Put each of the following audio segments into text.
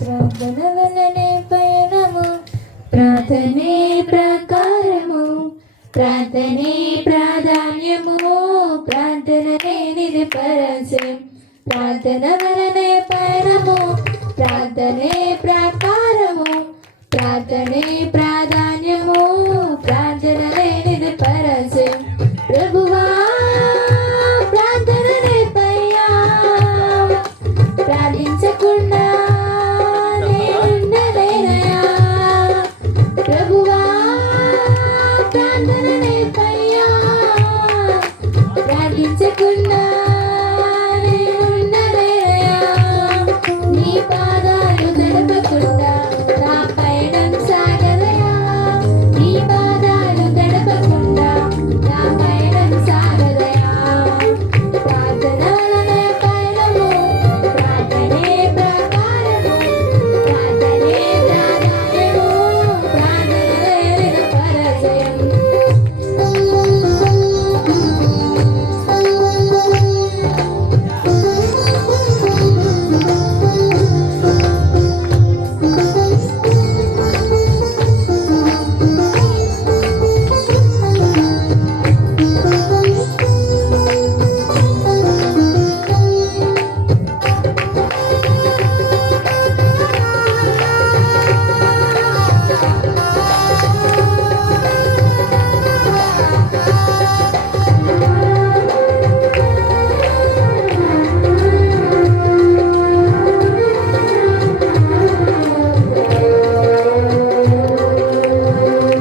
ప్రార్థన వలనే పయనము, ప్రార్థనే ప్రకారము, ప్రార్థనే ప్రాధాన్యము, ప్రార్థన లేనిది పరస్యం. ప్రార్థన వలనే పయనము, ప్రార్థనే ప్రకారము, ప్రార్థనే ప్రాధాన్యము, ప్రార్థన లేనిది పరస్యం. ప్రభువా ప్రార్థన నేర్పయ్యా, ప్రార్థించకుండా నేనుండలేనయ్యా. ప్రభువా ప్రార్థన నేర్పయ్యా, ప్రార్థించకుండా నేనుండలేనయ్యా. నీ పాదాలు గడపకుండా నా పయనం సాగదయా. నీ పాదాలు గడపకుండా నా పయనం సాగదయా. ప్రార్థన వలనే పయనము, ప్రార్థనే ప్రకారము, ప్రార్థనే ప్రాధాన్యము, ప్రార్థన లేనిది పరజయం.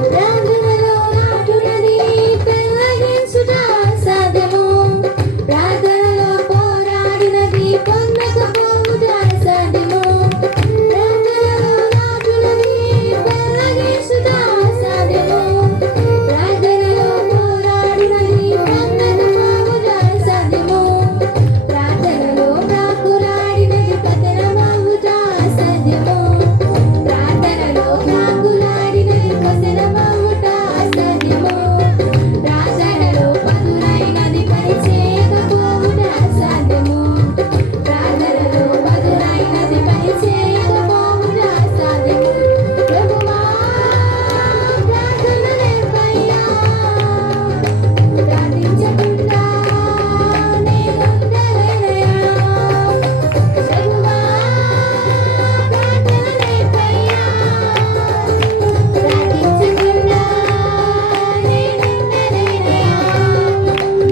ప్రార్థనలో నాటునది పెళ్ళగించుట అసాధ్యము, ప్రార్థనలో పోరాడినది పొందకపోవుట అసాధ్యము. ప్రార్థనలో నాటునది పెళ్ళగించుట అసాధ్యము, ప్రార్థనలో పోరాడినది పొందకపోవుట అసాధ్యము. ప్రార్థనలో ప్రాకులాడినది పతనమవుట అసాధ్యము, ప్రార్థనలో ప్రాకులాడినది పతనమవుట అసాధ్యము. ప్రార్థనలో పదునైనది పని చేయకపోవుట అసాధ్యము, ప్రార్థనలో పదునైనది పని చేయకపోవుట అసాధ్యము. ప్రభువా ప్రార్థన నేర్పయ్యా, ప్రార్థించకుండా నేనుండలేనయ్యా. ప్రభువా ప్రార్థన నేర్పయ్యా, ప్రార్థించకుండా నేనుండలేనయ్యా.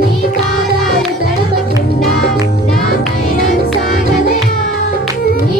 నీ పాదాలు గడపకుండా నా పయనం సాగదయా. నీ